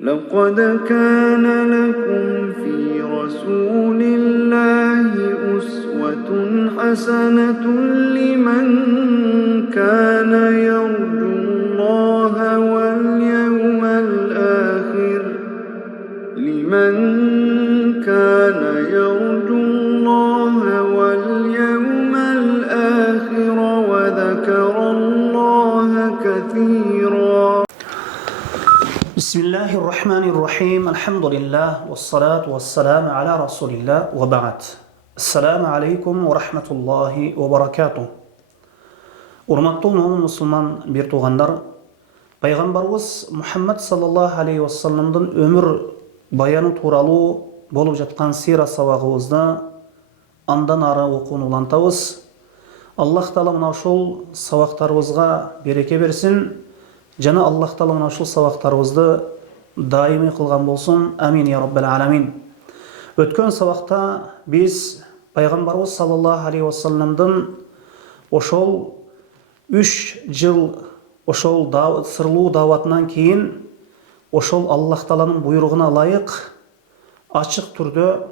لقد كان لكم في رسول الله أسوة حسنة لمن كان يرجو الله واليوم الآخر وذكر الله كثيرا. بسم الله الرحمن الرحيم. الحمد لله والصلاة والسلام على رسول الله وبعد. السلام عليكم ورحمة الله وبركاته. Урматтуу момун мусулман бир туугандар, пайгамбарыбыз Мухаммад саллаллаху алейхи вассаламдын өмүр баяны тууралуу болуп жаткан сира сабагыбызды андан ары окууну улантабыз. Аллах Таала мына ушул сабактарыбызга береке берсин. Жана Аллах Таала мына ушул сабактарыбызды даимий кылган болсун. Амин я раббал аламин. Өткөн сабакта биз пайгамбарыбыз саллаллаху алейхи вассаламдын ошол 3 жыл ошол сырлуу даватынан кийин ошол Аллах Тааланын буйругуна ылайык ачык түрдө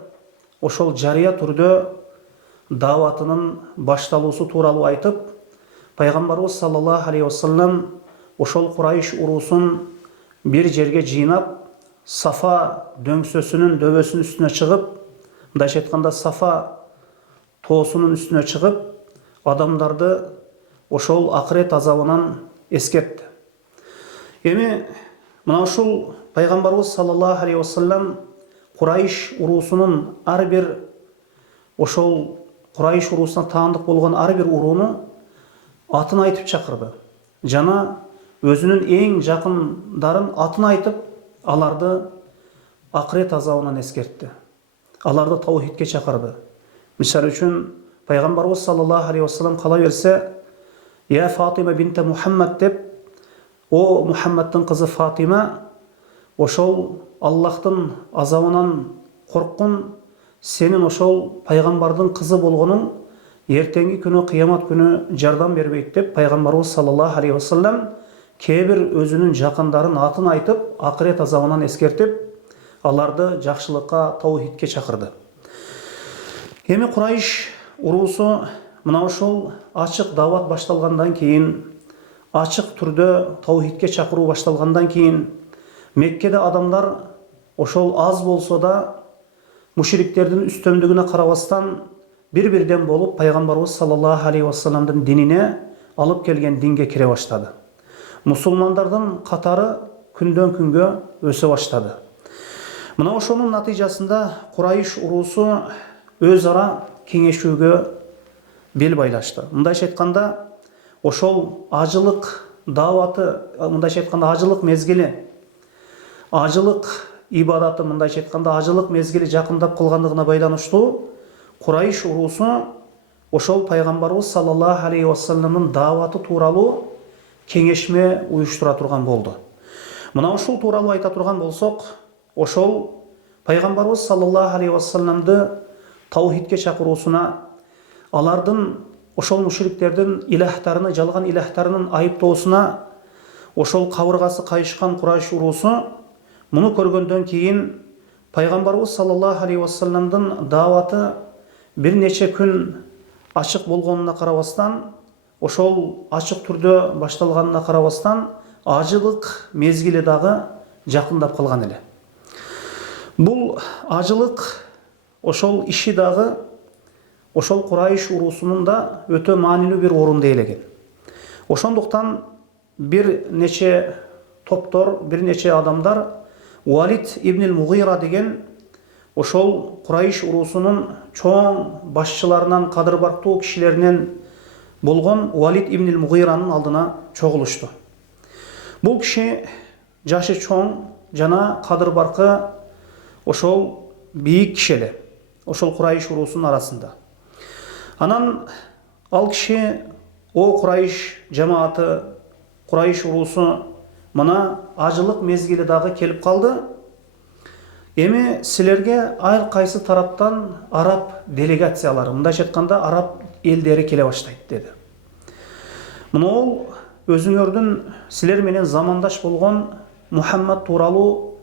ошол жарыя түрдө даватынын башталуусу тууралуу айтып, пайгамбарыбыз саллаллаху алейхи вассалам ошол Курайш уруусун бир жерге жыйнап, Сафа дөңсөсүнүн дөбөсүнүн үстүнө чыгып, мындайча айтканда Сафа тоосунун үстүнө чыгып, адамдарды ошол акырет азабынан эскертти. Эми мына ушул пайгамбарыбыз саллаллаху алейхи вассалам Курайш уруусунун ар бир ошол Курайш уруусуна таандык болгон ар бир урууну атын айтып чакырды. Жана өзүнүн эң жакындарын атын айтып, аларды акырет азабынан эскертти. Аларды таухидке чакырды. Мисалы үчүн пайгамбарыбыз саллаллаху алейхи вассалам кала берсе, «Я Фатима бинте Мухаммад» деп, «О Мухаммадтын кызы Фатима, ошол Аллахтын азабынан корккун, сенин ошол пайгамбардын кызы болгонуң эртеңки күнү кыямат күнү жардам бербейт» деп пайгамбарыбыз саллаллаху алейхи вассалам кээ бир өзүнүн жакындарын атын айтып, акырет азабынан эскертип, аларды жакшылыкка, таухидке чакырды. Эми Курайш уруусу мына ушул ачык дават башталгандан кийин, ачык түрдө таухидке чакыруу башталгандан кийин, Меккеде адамдар ошол аз болсо да мушриктердин үстөмдүгүнө карабастан бир-бирден болуп пайгамбарыбыз саллаллаху алейхи вассаламдын динине алып келген динге кире баштады. Мусулмандардын катары күндөн күнгө өсө баштады. Мына ошонун натыйжасында Курайш уруусу өз ара кеңешүүгө бел байлашты. Мындайча айтканда, ошол ажылык даваты, мындайча айтканда ажылык мезгили, ажылык ибадаты, мындайча айтканда ажылык мезгили жакындап калгандыгына байланыштуу Курайш уруусу ошол пайгамбарыбыз саллаллаху алейхи вассаламдын даваты тууралуу кеңешме уюштура турган болду. Мына ушул тууралуу айта турган болсок, ошол пайгамбарыбыз саллаллаху алейхи вассаламды таухидке чакыруусуна, алардын ошол мушриктердин илахтарыны, жалган илахтарынын айыптоосуна ошол кабыргасы кайышкан Курайш уруусу муну көргөндөн кийин пайгамбарыбыз саллаллаху алейхи вассаламдын даваты бир нече күн ачык болгонуна карабастан, ошол ачык түрдө башталганына карабастан, ажылык мезгили дагы жакындап калган эле. Бул ажылык ошол иши дагы ошол Курайш уруусунун да өтө маанилүү бир орунду ээлеген. Ошондуктан бир нече топтор, бир нече адамдар Валид ибн Мугира деген ошол Курайш уруусунун чоң башчыларынан, кадырбартуу кишилеринен болгон Валид ибн Мугиранын алдына чогулушту. Бул киши жашы чоң жана кадырбаркы ошол бийик киши эле, ошол Курайш уруусунун арасында. Анан ал киши: «О Курайш жамааты, Курайш уруусу, мына ажылык мезгили дагы келип калды. Эми силерге ар кайсы тараптан араб делегациялары, мындайча айтканда араб элдери келе баштайт» деди. Мына өзүңөрдүн силер менен замандаш болгон Мухаммад тууралуу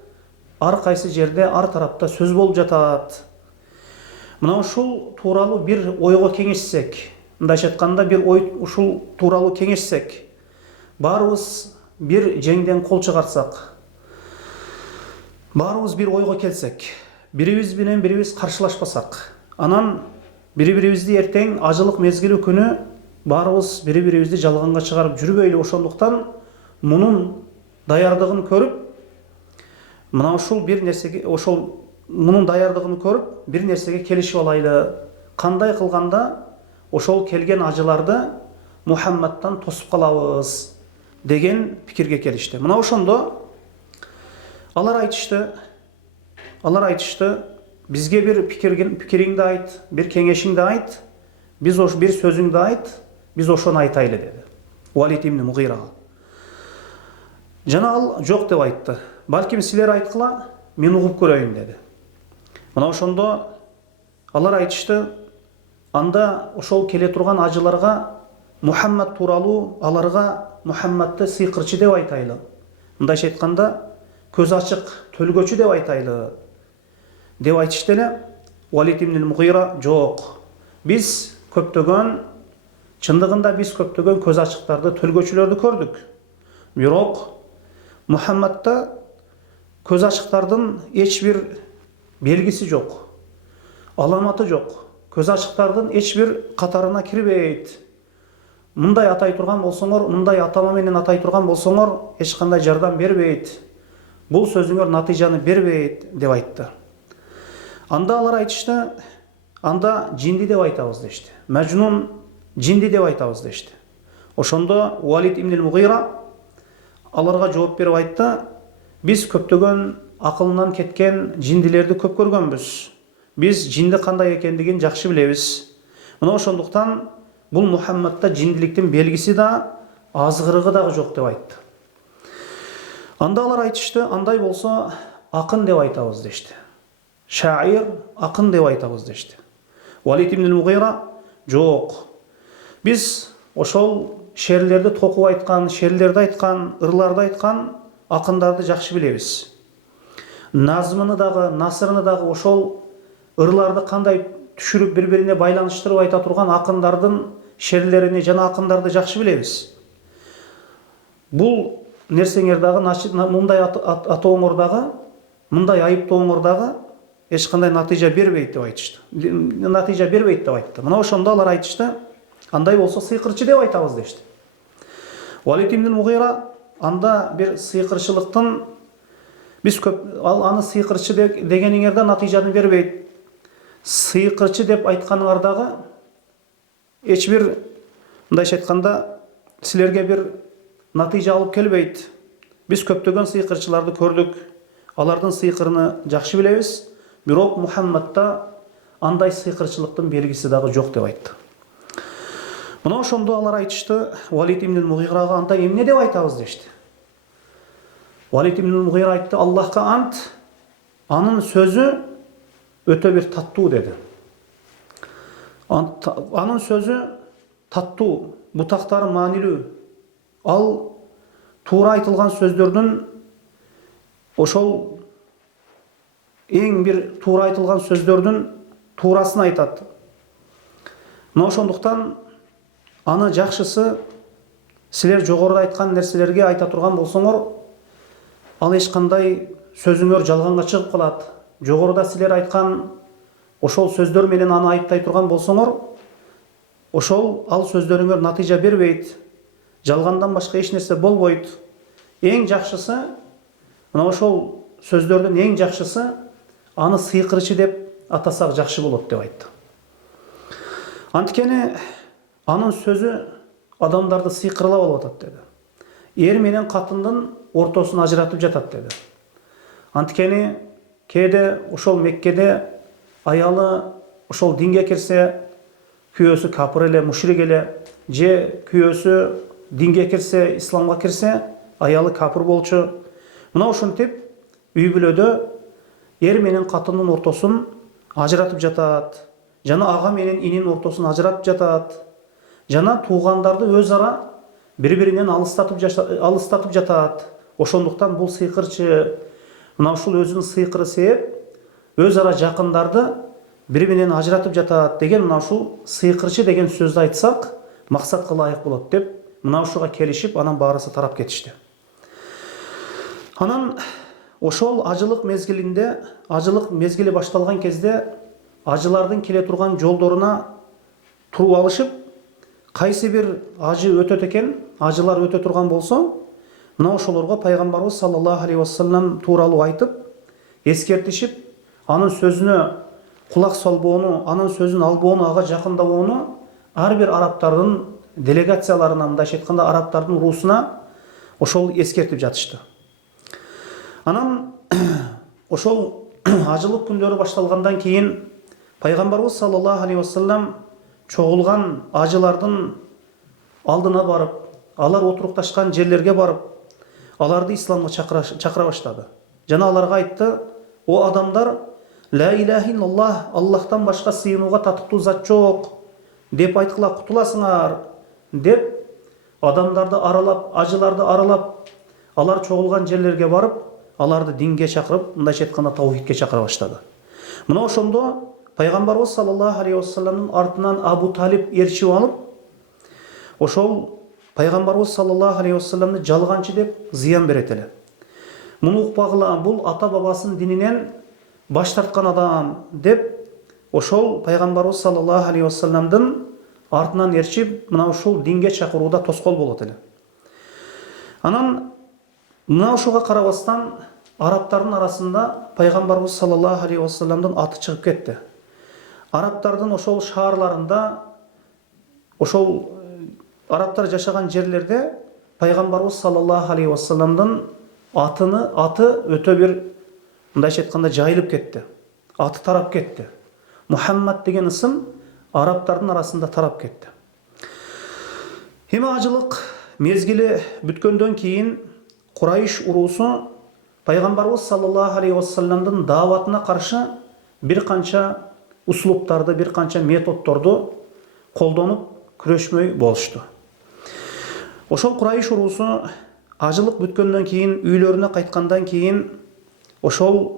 ар кайсы жерде ар тарапта сөз болуп жатат. Мына ушул тууралуу бир ойго кеңешсек, мындайча айтканда бир ой ушул тууралуу кеңешсек, баарыбыз бир жеңден кол чыгарсак, баарыбыз бир ойго келсек, бирибиз менен бирибиз каршылашпасак, анан бири-бирибизди эртең ажылык мезгили күнү баарыбыз бири-бирибизди жалганга чыгарып жүрбөйлү. Ошондуктан мунун даярдыгын көрүп, мына ушул бир нерсеге мунун даярдыгын көрүп, бир нерсеге келишип алайлы. Кандай кылганда ошол келген ажыларды Мухаммадтан тосуп калабыз деген пикирге келишти. Мына ошондо алар айтышты, бизге бир пикириңди айт, бир кеңешиңди айт, биз бир сөзүңдү айт, биз ошону айтайлы деди Валид ибн Мугирага. Жана ал жок деп айтты. Балким силер айткыла, мен угуп көрөйүн деди. Мына ошондо алар айтышты, анда ошол келе турган ажыларга Мухаммад тууралуу аларга Мухаммадты сыйкырчы деп айтайлы. Мындайча айтканда, көз ачык төлгөчү деп айтайлы деп айтышты эле. Валид ибн Мугира жок. Биз көптөгөн, чындыгында биз көптөгөн көз ачыктарды, төлгөчүлөрдү көрдүк. Бирок Мухаммадта көз ачыктардын эч бир белгиси жок, аламаты жок. Көз ачыктардын эч бир катарына кирбейт. Мындай атай турган болсоңор, мындай атама менен атай турган болсоңор, эч кандай жардам бербейт. Бул сөзүңөр натыйжаны бербейт деп айтты. Анда алар айтышты, анда жинди деп айтабыз дешти. Мәжнун жинди деп айтабыз дешти. Ошондо Валид ибн Мугира аларга жооп берип айтты, биз көптөгөн акылынан кеткен жиндилерди көп көргөнбүз. Биз жинди кандай экендигин жакшы билебиз. Мына ошондуктан бул Мухаммадта жиндиликтин белгиси да, азгырыгы дагы жок деп айтты. Анда алар айтышты, андай болсо акын деп айтабыз дешти. Шаир, акын деп айтабыз дешти. Валид ибн Мугира жок. Биз ошол шерлерди токуп айткан, шерлерди айткан, ырларды айткан акындарды жакшы билебиз. Назмыны дагы, насырыны дагы ошол ырларды кандай түшүрүп бири-бирине байланыштырып айта турган акындардын шерлерини жана акындарды жакшы билебиз. Бул нерсеңер дагы, мындай атооңор дагы, мындай айыптооңор дагы эч кандай натыйжа бербейт деп айтышты. Натыйжа бербейт деп айтты. Мына ошондо алар айтышты, андай болсо сыйкырчы деп айтабыз дешти. Валид ибн Мугира анда бир сыйкырчылыктын, биз көп аны сыйкырчы дегениңерде натыйжаны бербейт. Сыйкырчы деп айтканыңардагы эч бир, мындайча айтканда, силерге бир натыйжа алып келбейт. Биз көптөгөн сыйкырчыларды көрдүк. Алардын сыйкырыны жакшы билебиз. Бирок Мухаммадта андай сыйкырчылыктын белгиси дагы жок деп айтты. Мына ошондо алар айтышты, Валид ибн Мугирага анда эмне деп айтабыз дешти. Валид ибн Мугира айтты, Аллахка ант, анын сөзү өтө бир таттуу деди. Анын сөзү таттуу, бутактары маанилүү. Ал туура айтылган сөздөрдүн, ошол эң бир туура айтылган сөздөрдүн туурасын айтат. Мына ошондуктан аны жакшысы, силер жогоруда айткан нерселерге айта турган болсоңор, ал эч кандай сөзүңөр жалганга чыгып калат. Жогоруда силер айткан ошол сөздөр менен аны айыптай турган болсоңор, ошол ал сөздөрүңөр натыйжа бербейт. Жалгандан башка эч нерсе болбойт. Эң жакшысы, мына ошол сөздөрдүн эң жакшысы аны сыйкырчы деп атасак жакшы болот деп айтты. Анткени анын сөзү адамдарды сыйкырлап алып атат деди. Эр менен катындын ортосун ажыратып жатат деди. Анткени кээде ошол Меккеде аялы ошол динге кирсе, күйөөсү капыр эле, мушрик эле, же күйөөсү динге кирсе, исламга кирсе, аялы капыр болчу. Мына ошентип үй бүлөдө эр менен катындын ортосун ажыратып жатат. Жана ага менен инин ортосун ажыратып жатат. Жана туугандарды өз ара бири-биринен алыстатып жатат. Ошондуктан бул сыйкырчы, мына ушул өзүнүн сыйкыры себеп өз ара жакындарды бири менен ажыратып жатат деген мына ушул сыйкырчы деген сөздү айтсак максатка ылайык болот деп мына ушуга келишип анан баарысы тарап кетишти. Анан ошол ажылык мезгили башталган кезде ажылардын келе турган жолдоруна туруп алышып, кайсы бир ажы өтөт экен, ажылар өтө турган болсо, мына ошолорго пайгамбарыбыз саллаллаху алейхи вассалам тууралуу айтып, эскертишип, анын сөзүнө кулак салбоону, анын сөзүн албоону, ага жакындабоону ар бир арабтардын делегацияларына, мындайча айтканда арабтардын руусуна ошол эскертип жатышты. Анан ошол ажылык күндөрү башталгандан кийин пайгамбарыбыз саллаллаху алейхи вассалам чогулган ажылардын алдына барып, алар отурукташкан жерлерге барып, аларды исламга чакыра баштады. Жана аларга айтты: "О адамдар, ла илаха иллаллах, Аллахтан башка сыйынууга татыктуу зат жок деп айткыла кутуласыңар" деп адамдарды аралап, ажыларды аралап, алар чогулган жерлерге барып, аларды динге чакырып, мындайча айтканда таухидке чакыра баштады. Мына ошондо пайгамбарыбыз саллаллаху алейхи вассаламдын артынан Абу Талиб ээрчип алып, ошол пайгамбарыбыз саллаллаху алейхи вассаламды жалганчы деп зыян берет эле. Муну укпагыла, бул ата бабасынын дининен баш тарткан адам деп ошол пайгамбарыбыз саллаллаху алейхи вассаламдын артынан ээрчип, мына ушул динге чакырууда тоскоол болот эле. Анан мына ушуга карабастан арабтардын арасында пайгамбарыбыз саллаллаху алейхи вассаламдын аты чыгып кетти. Арабтардын ошол шаарларында, ошол арабтар жашаган жерлерде пайгамбарыбыз саллаллаху алейхи вассаламдын аты өтө бир, мындайча айтканда, жайылып кетти. Аты тарап кетти. Мухаммад деген ысым арабтардын арасында тарап кетти. Эми ажылык мезгили бүткөндөн кийин Курайш уруусу пайгамбарыбыз саллаллаху алейхи вассаламдын дааватына каршы бир канча услуптарды, бир канча методдорду колдонуп күрөшмөй болушту. Ошол Курайш уруусу ажылык бүткөндөн кийин, үйлөрүнө кайткандан кийин ошол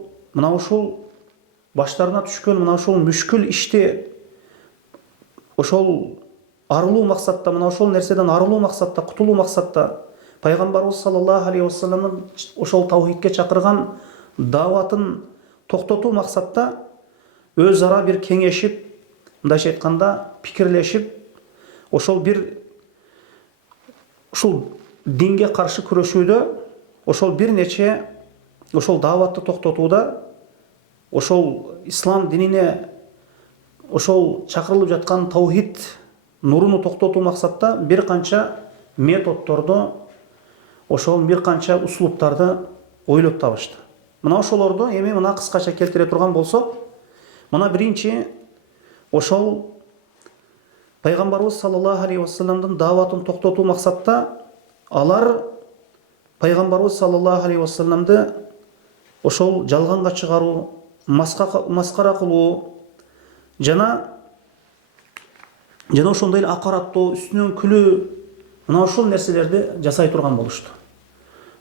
баштарына түшкөн мына ушул мүшкүл ишти ошол арылуу максатта, мына ошол нерседен арылуу максатта, кутулуу максатта пайгамбарыбыз саллаллаху алейхи вассаламдын ошол таухидке чакырган дааватын токтотуу максатта өз ара бир кеңешип, мындайча айтканда пикирлешип, ошол динге каршы күрөшүүдө, ошол бир нече ошол дааватты токтотууда, ошол ислам динине ошол чакырылып жаткан таухид нуруну токтотуу максатта бир канча методдорду, ошол бир канча услуптарды ойлоп табышты. Мына ошолорду эми мына кыскача келтире турган болсок, мына биринчи ошол пайгамбарыбыз саллаллаху алейхи вассаламдын дааватын токтотуу максатта алар пайгамбарыбыз саллаллаху алейхи вассаламды ошол жалганга чыгаруу, маскара кылуу жана ошондой эле акараттоо, үстүнөн күлүү, мына ошол нерселерди жасай турган болушту.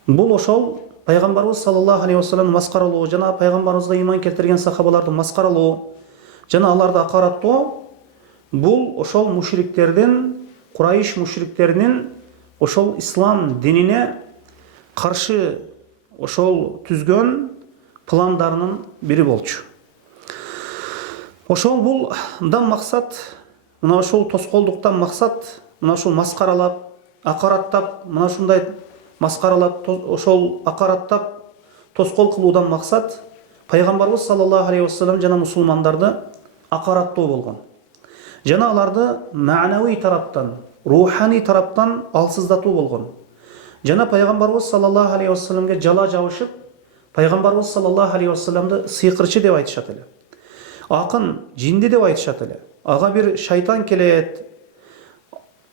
Бул ошол пайгамбарыбыз саллаллаху алейхи вассаламды маскаралоо жана пайгамбарыбызга ыйман келтирген сахабаларды маскаралоо жана аларды акараттоо, бул ошол мушриктердин, Курайш мушриктеринин ошол ислам динине каршы ошол түзгөн пландарынын бири болчу. Ошол булдан максат, мына ошол тоскоолдуктан максат, мына ошол маскаралап, акараттап, мына ушундай маскаралап, ошол акараттап, тоскоол кылуудан максат пайгамбарыбыз саллаллаху алейхи вассалам жана мусулмандарды акараттоо болгон. Жана аларды маанавий тараптан, руханий тараптан алсыздатуу болгон. Жана пайгамбарыбыз саллаллаху алейхи вассаламга жала жабышып, пайгамбарыбыз саллаллаху алейхи вассаламды сыйкырчы деп айтышат эле. Акын, жинди деп айтышат эле. Ага бир шайтан келет.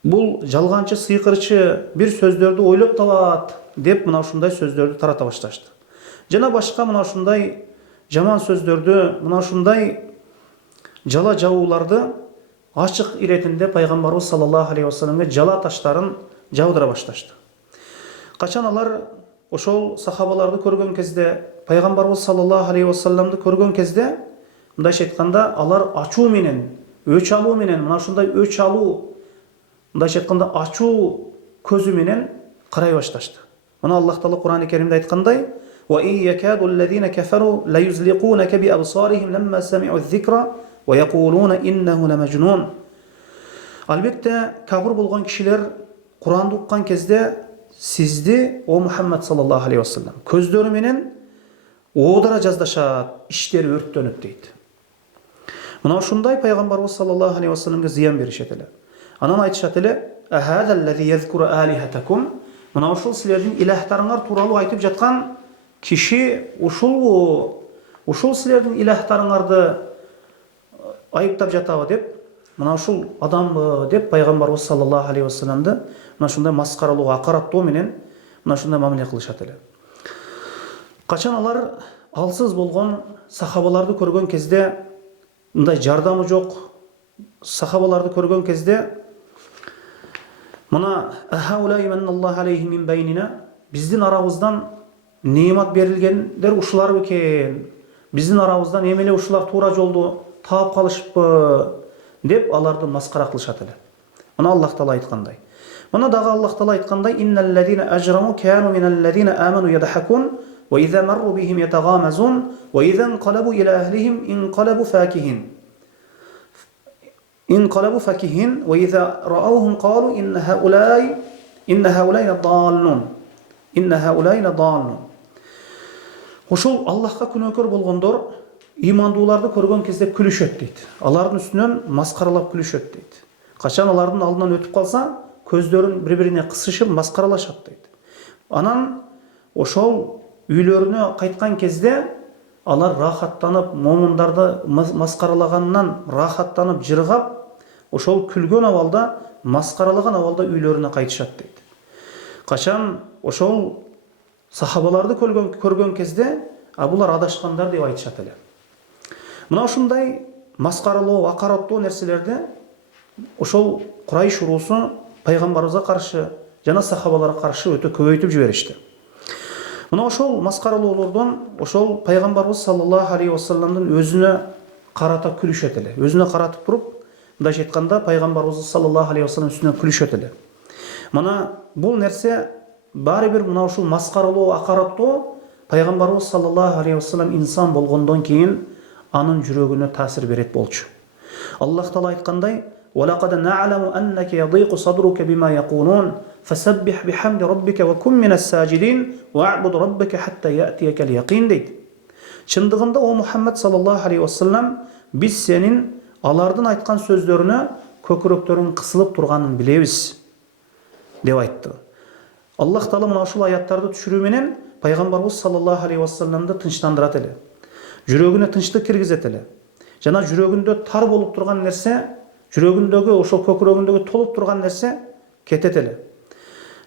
Бул жалганчы, сыйкырчы, бир сөздөрдү ойлоп табат деп мына ушундай сөздөрдү тарата башташты. Жана башка мына ушундай жаман сөздөрдү, мына ушундай жала жабууларды ачык иретинде пайгамбарыбыз саллаллаху алейхи вассаламга жала таштарын жаудыра башташты. Качан алар ошол сахабаларды көргөн кезде, пайгамбарыбыз саллаллаху алейхи вассаламды көргөн кезде, мындайча айтканда, алар ачуу менен, өч алуу менен, мына ушундай өч алуу, мындайча айтканда, ачуу көзү менен карай башташты. Мына Аллах Таала Кур'ан-ы Керимде айткандай: "Ва ин якаду аллазина кафару ла юзлиqunaka bi absarihim lamma sami'u adh-dhikra wa yaquluna innahu lamajnun." Албетте, кафир болгон кишилер Куранды уккан кезде сизди, о Мухаммад саллаллаху алейхи вассалам, көздөрү менен оодара жаздашат, иштери өрттөнөт дейт. Мына ушундай пайгамбарыбыз саллаллаху алейхи вассаламга зыян беришет эле. Анан айтышат эле: "Ахада аллази yazkuru alihatakum." Мына ушул силердин илахтарыңар тууралуу айтып жаткан киши ушулбу? Ушул силердин илахтарыңарды айыптап жатабы деп, мына ушул адамбы деп пайгамбарыбыз саллаллаху алейхи вассаламды мына ушундай маскаралуу, акараттоо менен мына ушундай мамиле кылышат эле. Качан алар алсыз болгон сахабаларды көргөн кезде, мындай жардамы жок сахабаларды көргөн кезде, мына ахаулай манналлаху алейхи мин байнина, биздин арабыздан немат берилгендер ушулар бекен, биздин арабыздан эмеле ушулар туура жолду таап калышпы деп аларды маскара кылышат эле. Мына Аллах Таала айткандай. Мына дагы Аллах Таала айткандай: "Инналлазина ажраму кану миналлазина аману yadhakun wa idha marru bihim yataghamazun wa idha inqalabu ila ahlihim inqalabu fakihin." انقلبوا فكهين وإذا رأوهم قالوا إن هؤلاء ضالون إن هؤلاء ضالون. Ошол Аллахка күнөөкөр болгондор имандууларды көргөн кезде күлүшөт дейт. Алардын үстүнөн маскаралап күлүшөт дейт. Качан алардын алдынан өтүп калса, көздөрүн бири-бирине кысышып маскаралашат дейт. Анан ошол үйлөрүнө кайткан кезде алар рахаттанып, момундарды маскаралагандан рахаттанып, жыргап, ошол күлгөн абалда, маскаралаган абалда үйлөрүнө кайтышат дейт. Качан ошол сахабаларды көргөн кезде, булар адашкандар деп айтышат эле. Мына ушундай маскаралоо, акараттоо нерселерди ошол Курайш уруусу пайгамбарыбызга каршы жана сахабаларга каршы өтө көбөйтүп жиберишти. Мына ошол маскаралоолордон ошол пайгамбарыбыз саллаллаху алейхи вассаламдын өзүнө карата күлүшөт эле. Өзүнө каратып туруп, мындайча айтканда, пайгамбарыбыз саллаллаху алейхи вассалам үстүнөн күлүшөт эле. Мына бул нерсе баары бир мына ушул маскаралоо, акараттоо пайгамбарыбыз саллаллаху алейхи вассалам инсан болгондон кийин анын жүрөгүнө таасир берет болчу. Аллах Таала айткандай: "Валакад на'ламу аннака ядиqu sadruka bima yaqulun fasabbih bihamdi rabbika wa kun minas sajidin wa'bud rabbaka hatta ya'tiyaka al-yaqin." дейт. Чындыгында о Мухаммад саллаллаху алейхи вассалам, биз сенин алардын айткан сөздөрүнө көкүрөктөрүң кысылып турганын билебиз деп айтты. Аллах Таала мына ушул аяттарды түшүрүү менен пайгамбарыбыз саллаллаху алейхи вассаламды тынчтандырат эле. Жүрөгүнө тынчтык киргизет эле. Жана жүрөгүндө тар болуп турган нерсе, жүрөгүндөгү, ошол көкүрөгүндөгү толуп турган нерсе кетет эле.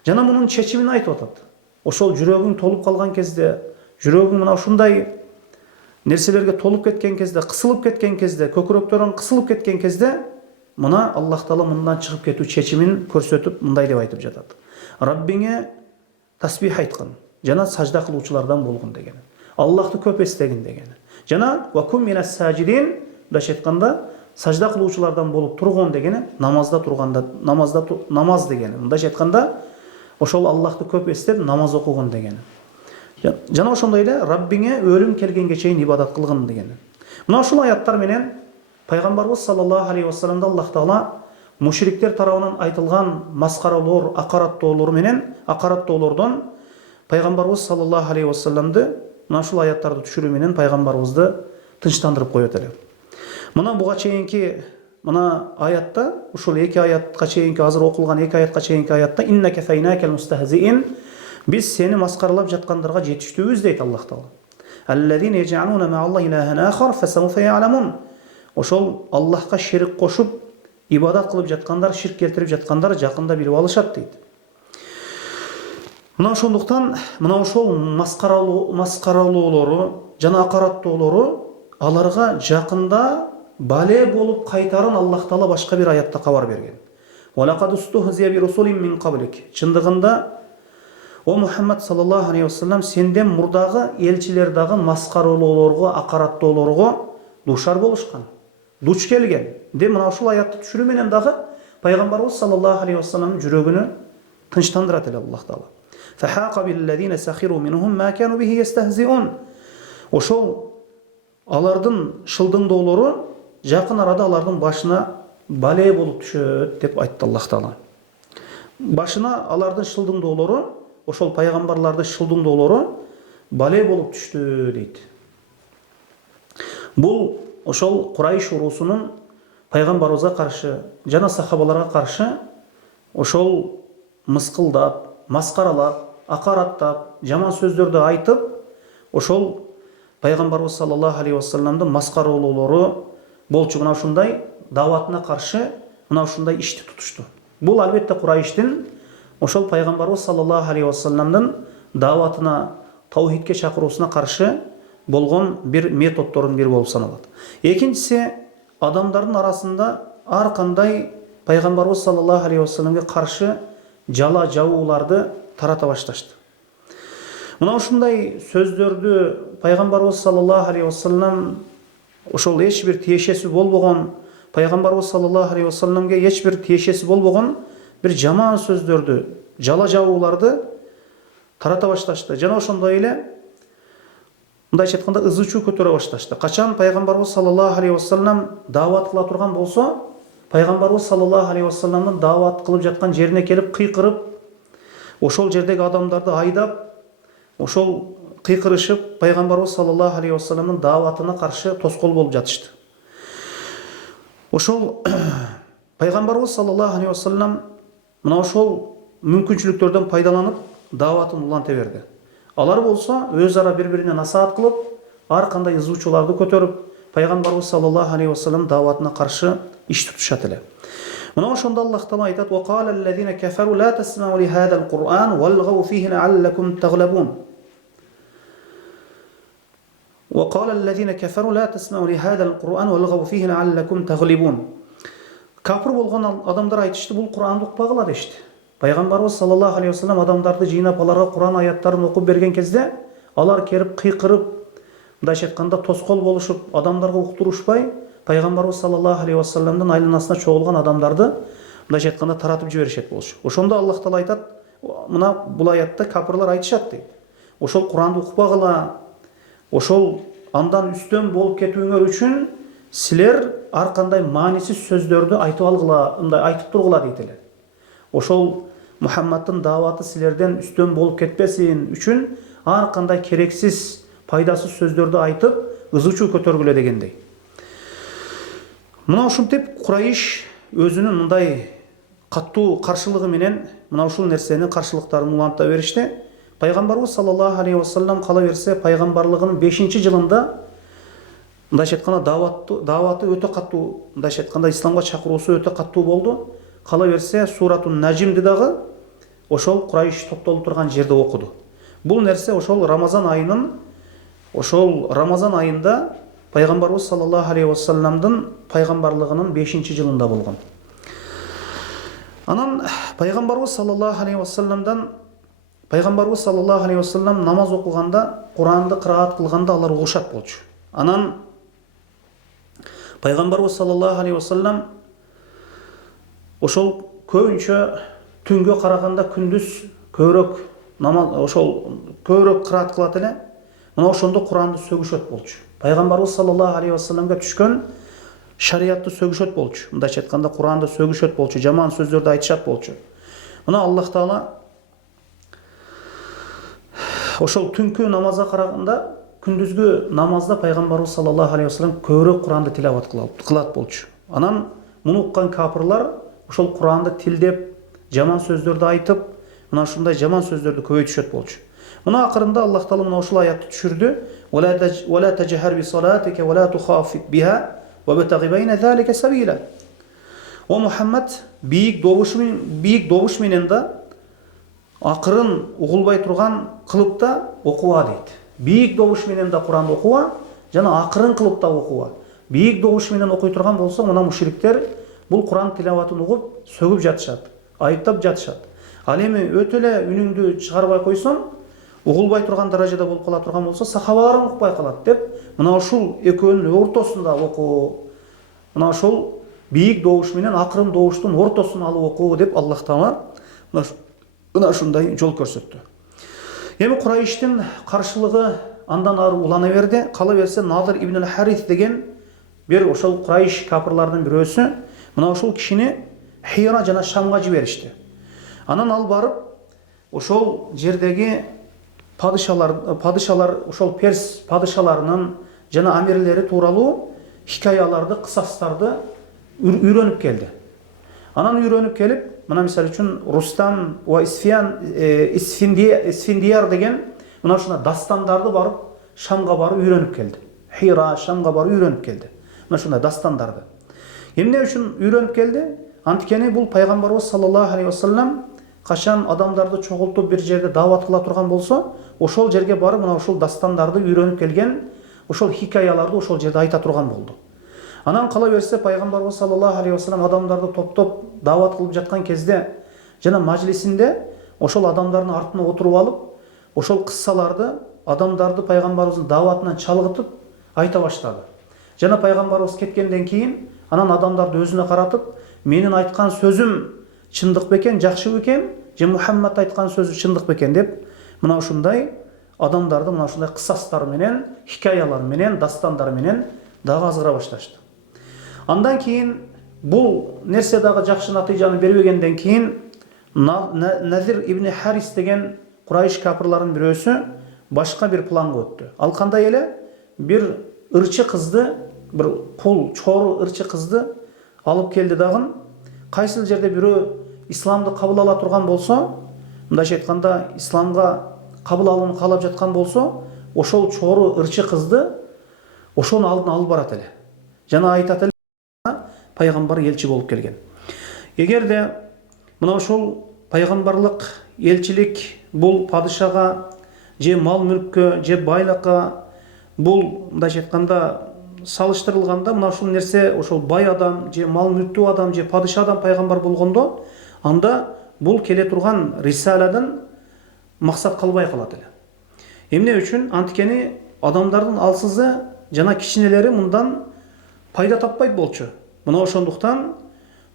Жана мунун чечимин айтып атат. Ошол жүрөгүң толуп калган кезде, жүрөгүң мына ушундай нерселерге толуп кеткен кезде, кысылып кеткен кезде, көкүрөктөрүң кысылып кеткен кезде, мына Аллах Таала мындан чыгып кетүү чечимин көрсөтүп, мындай деп айтып жатат: "Раббиңе тасбих айткын, жана сажда кылуучулардан болгон" деген. Аллахты көп эстегин деген. Жана "Ва кун минас сажидин" деп айтканда, сажда кылуучулардан болуп тургон дегени намазда турганда, намаз дегени. Мындайча айтканда, ошол Аллахты көп эстеп намаз окугон дегени. Жана ошондой эле Раббиңе өлүм келгенге чейин ибадат кылгын дегени. Мына ушул аяттар менен пайгамбарыбыз саллаллаху алейхи вассаламды Аллах Таала мушриктер тарабынан айтылган маскаралоор, акараттоолор менен, акараттоолордон пайгамбарыбыз саллаллаху алейхи вассаламды мына ушул аяттарды түшүрүү менен пайгамбарыбызды тынчтандырып коет эле. Мына буга чейинки мына аятта, ушул эки аятка чейинки, азыр окулган эки аятка чейинки аятта "Иннака файнакал мустахзиин" биз сени маскаралап жаткандарга жетиштүүбүз дейт Аллах Таала. "Аллазина яж'алуна ма'аллахи илахан ахар фасауфа я'ламун." Ошол Аллахка шерик кошуп ибадат кылып жаткандар, ширк келтирип жаткандар жакында билип алышат дейт. Мына ошондуктан мына ошол маскаралоолору жана акараттоолору аларга жакында бале болуп кайтарын Аллах Таала башка бир аятта кабар берген. "Валакад устухзия би русулин мин qablик." Чындыгында О Мухаммад саллаллаху алейхи вассалам, сенден мурдагы элчилер дагы маскаралоолорго, акараттоолорго душар болушкан, дуч келген. Де мына ушул аятты түшүрүү менен дагы пайгамбарыбыз саллаллаху алейхи вассаламдын жүрөгүнө тынчтандырат эле Аллах Таала. Фахаqa биллазина сахиру минхум ма кану бихи ястахзиун. Ошол алардын шылдыңдоолору жакын арада алардын башына бале болуп түшөт деп айтты Аллах Таала. Башына алардын шылдыңдоолору, ошол пайгамбарлардын шылдыңдоолору бале болуп түштү дейт. Бул ошол Курайш урусунун пайгамбарыбызга каршы жана сахабаларга каршы ошол мыскылдап, маскаралап, акараттап, жаман сөздөрдү айтып, ошол пайгамбарыбыз саллаллаху алейхи вассаламдын маскаралоолору болчу. Мына ушундай даватына каршы мына ушундай ишти тутушту. Бул албетте Курайштин ошол пайгамбарыбыз саллаллаху алейхи вассаламдын даватына, таухидке чакыруусуна каршы болгон бир методдордун бири болуп саналат. Экинчиси, адамдардын арасында ар кандай пайгамбарыбыз саллаллаху алейхи вассаламга каршы жала жабууларды тарата башташты. Мына ушундай сөздөрдү пайгамбарыбыз саллаллаху алейхи вассалам ошол эч бир тиешеси болбогон, пайгамбарыбыз саллаллаху алейхи вассаламга эч бир тиешеси болбогон бир жаман сөздөрдү, жала жабууларды тарата башташты. Жана ошондой эле мындайча айтканда ызы чуу көтөрө башташты. Качан пайгамбарыбыз саллаллаху алейхи вассалам даават кыла турган болсо, пайгамбарыбыз саллаллаху алейхи вассаламдын даават кылып жаткан жерине келип кыйкырып, ошол жердеги адамдарды айдап, ошол кыйкырышып, пайгамбарыбыз саллаллаху алейхи вассаламдын дааватына каршы тоскоол болуп жатышты. Ошол пайгамбарыбыз саллаллаху алейхи вассалам мына ошол мүмкүнчүлүктөрдөн пайдаланып дааватын уланта берди. Алар болсо өз ара бири-бирине насаат кылып, ар кандай ызуучуларды көтөрүп, пайгамбарыбыз саллаллаху алейхи вассалам дааватына каршы иш тутушат эле. Мына ошондо Аллах Таала айтат: "Ва кала аллазина кафару ла тасмау ли хадал Кур'ан валгау фихи лааллакум таглабун." Ва кала аллазина кафару ла тасмау ли хадал Кур'ан валгау фихи лааллакум таглибун. Кафир болгон адамдар айтышты, бул Кур'анды укпагыла дешти. Пайгамбарыбыз саллаллаху алейхи вассалам адамдарды жыйнап аларга Кур'ан аяттарын окуп берген кезде, алар келип кыйкырып, мындайча айтканда тоскоол болушуп, адамдарга уктурушпай, пайгамбарыбыз саллаллаху алейхи вассаламдын айланасына чогулган адамдарды мындайча айтканда таратып жиберишет болчу. Ошондо Аллах Таала айтат, мына бул аятта капырлар айтышат дейт. Ошол Кур'анды укпагыла, ошол андан үстөн болуп кетүүңөр үчүн силер ар кандай маанисиз сөздөрдү айтып алгыла, мындай айтып тургула дейт эле. Ошол Мухаммадтын дааваты силерден үстөн болуп кетпесин үчүн ар кандай керексиз, пайдасыз сөздөрдү айтып, ызы чуу көтөргүлө дегендей. Мына ушинтип Курайш өзүнүн мындай каттуу каршылыгы менен мына ушул нерсенин каршылыктарын уланта беришти. Пайгамбарыбыз саллаллаху алейхи вассалам кала берсе пайгамбарлыгынын 5-жылында мындайча айтканда дааваты өтө каттуу, мындайча айтканда исламга чакыруусу өтө каттуу болду. Кала берсе Суратун Najmди дагы ошол Курайш топтолуп турган жерде окуду. Бул нерсе ошол Рамазан айында пайгамбарыбыз саллаллаху алейхи вассаламдын пайгамбарлыгынын 5-жылында болгон. Анан пайгамбарыбыз саллаллаху алейхи вассалам намаз окуганда, Куранды кыраат кылганда алар угушат болчу. Анан пайгамбарыбыз саллаллаху алейхи вассалам ошол көбүнчө түнгө караганда күндүз көбүрөөк намаз, ошол көбүрөөк кыраат кылат эле. Мына ошондо Куранды сөгүшөт болчу. Пайгамбарыбыз саллаллаху алейхи вассаламга түшкөн шариятты сөгүшөт болчу. Мындайча айтканда Куранды сөгүшөт болчу, жаман сөздөрдү айтышат болчу. Мына Аллах Таала ошол түнкү намазга караганда күндүзгү намазда пайгамбарыбыз саллаллаху алейхи вассалам көбүрөөк Куранды тилават кылат болчу. Анан муну уккан капырлар ошол Куранды тилдеп, жаман сөздөрдү айтып, мына ушундай жаман сөздөрдү көбөйтүшөт болчу. Мына акырында Аллах Таала мына ушул аятты түшүрдү. "Вала тажхар би салатика вала тухафит биха ва бтаги байна залика сабила." О Мухаммад, бийик добуш менен да акырын угулбай турган кылыпта окуа дейт. Бийик добуш менен да Куранды окуа, жана акырын кылыпта окуа. Бийик добуш менен окуй турган болсо, мына мушриктер бул Куран тилаватын угуп сөгүп жатышат, айыптап жатышат. Ал эми өтө эле үнүңдү чыгарбай койсоң, угулбай турган даражада болуп кала турган болсо, сахабалар укпай калат деп, мына ушул экөөнүн ортосунда окуу, мына ушул бийик добуш менен акырын добуштун ортосун алып окуу деп Аллах Таала мына ушундай жол көрсөттү. Эми Курайштин каршылыгы андан ары улана берди. Кала берсе Надыр ибн Харис деген бир ошол Курайш капырларынын бирөөсү мына ушул кишини Хира жана Шамга жиберишти. Анан ал барып ошол жердеги падышалар ошол Перс падышаларынын жана амирлери тууралуу хикаяларды, кысастарды үйрөнүп келди. Анан үйрөнүп келип, мына мисалы үчүн Рустам ва Исфиндияр деген мына ушундай дастандарды барып Шамга барып үйрөнүп келди. Хира, Шамга барып үйрөнүп келди. Мына ушундай дастандарды. Эмне үчүн үйрөнүп келди? Анткени бул пайгамбарыбыз саллаллаху алейхи вассалам качан адамдарды чогултуп бир жерде даават кыла турган болсо, ошол жерге барып мына ушул дастандарды үйрөнүп келген, ошол хикаяларды ошол жерде айта турган болду. Анан кала берсе пайгамбарыбыз саллаллаху алейхи вассалам адамдарды топтоп даават кылып жаткан кезде жана мажлисинде ошол адамдардын артына отуруп алып, ошол кыссаларды адамдарды пайгамбарыбыздын дааватынан чалгытып айта баштады. Жана пайгамбарыбыз кеткенден кийин анан адамдарды өзүнө каратып, менин айткан сөзүм чындык бекен, жакшы бекен, же Мухаммад айткан сөзү чындык бекен деп, мына ушундай адамдарды мына ушундай кыссастар менен, хикаялар менен, дастандар менен дагы азгыра башташты. Андан кийин бул нерсе дагы жакшы натыйжаны бербегенден кийин Назир ибн Харис деген Курайш капырларынын бирөөсү башка бир планга өттү. Ал кандай эле? Бир ырчы кызды, бир кул, чору ырчы кызды алып келди дагы. Кайсыл жерде бирөө исламды кабыл ала турган болсо, мындайча айтканда, исламга кабыл алууну каалап жаткан болсо, ошол чору ырчы кызды ошонун алдына алып барат эле. Жана айтат эле, пайгамбар элчи болуп келген. Эгерде мына ошол пайгамбарлык элчилик бул падышага же мал мүлккө же байлыкка бул мындайча айтканда салыштырылганда, мына ушул нерсе ошол бай адам же мал мүлктүү адам же падыша адам пайгамбар болгондо, анда бул келе турган рисаладан максат калбай калат эле. Эмне үчүн? Анткени адамдардын алсызы жана кичинелери мындан пайда таппайт болчу. Мына ошондуктан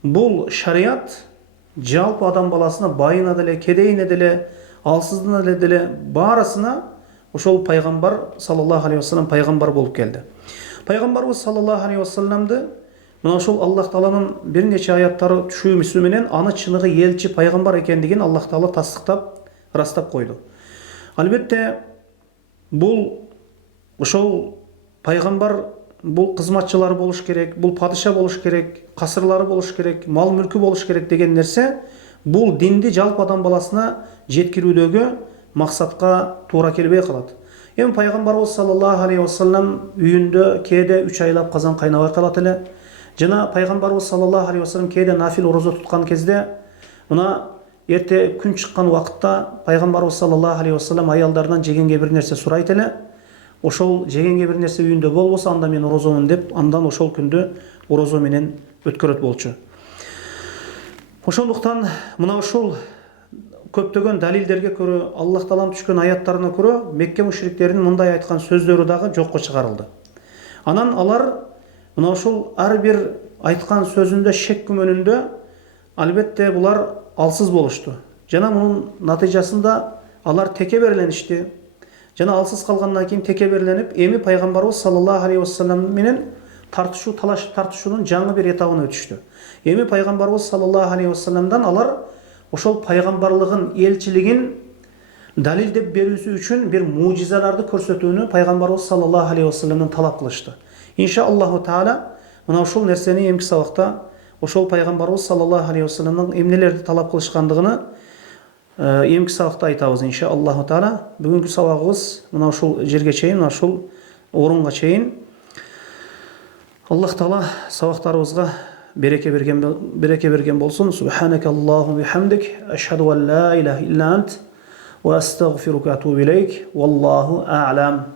бул шарият жалпы адам баласына, байына деле, кедейине деле, алсыздына деле баарысына ошол пайгамбар саллаллаху алейхи вассалам пайгамбар болуп келди. Пайгамбарыбыз саллаллаху алейхи вассаламды мына ошол Аллах Тааланын бир нече аяттары түшүүсү менен аны чыныгы элчи пайгамбар экендигин Аллах Таала тастыктап, ырастап койду. Албетте бул ошол пайгамбар бул кызматчылары болуш керек, бул падыша болуш керек, касырлары болуш керек, мал мүлкү болуш керек деген нерсе бул динди жалпы адам баласына жеткирүүдөгү максатка туура келбей калат. Эми пайгамбарыбыз саллаллаху алейхи вассалам үйүндө кээде 3 айлап казан кайнабай калат эле. Жана пайгамбарыбыз саллаллаху алейхи вассалам кээде нафил орозо туткан кезде, мына эрте күн чыккан убакытта пайгамбарыбыз саллаллаху алейхи вассалам аялдарынан жегенге бир нерсе сурайт эле. Ошол жегенге бир нерсе үйүндө болбосо, анда мен орозомун деп, андан ошол күндү орозо менен өткөрөт болчу. Ошондуктан мына ушул көптөгөн далилдерге көрө, Аллах Тааланын түшкөн аяттарына көрө, Мекке мушриктеринин мындай айткан сөздөрү дагы жокко чыгарылды. Анан алар мына ушул ар бир айткан сөзүндө, шек күмөнүндө албетте булар алсыз болушту. Жана мунун натыйжасында алар текеберленишти. Жана алсыз калгандан кийин текеберленип, эми пайгамбарыбыз саллаллаху алейхи вассалам менен тартышуу, талашып тартышуунун жаңы бир этабына өтүштү. Эми пайгамбарыбыз саллаллаху алейхи вассаламдан алар ошол пайгамбарлыгын, элчилигин далилдеп берүүсү үчүн бир мужизаларды көрсөтүүнү пайгамбарыбыз саллаллаху алейхи вассаламдан талап кылышты. Иншаллаху таала мына ушул нерсени эмки сабакта ошол пайгамбарыбыз саллаллаху алейхи вассаламдан эмнелерди талап кылышкандыгыны эмки сабакта айтабыз иншаллаху таала. Бүгүнкү сабагыбыз мына ушул жерге чейин, мына ушул орунга чейин. Аллах Таала сабактарыбызга береке берген болсун. Субханакаллаху бихамдик, ашхаду ан ла илаха илля ант, ва астагфирука ва атубу илейк. Валлаху а'лам.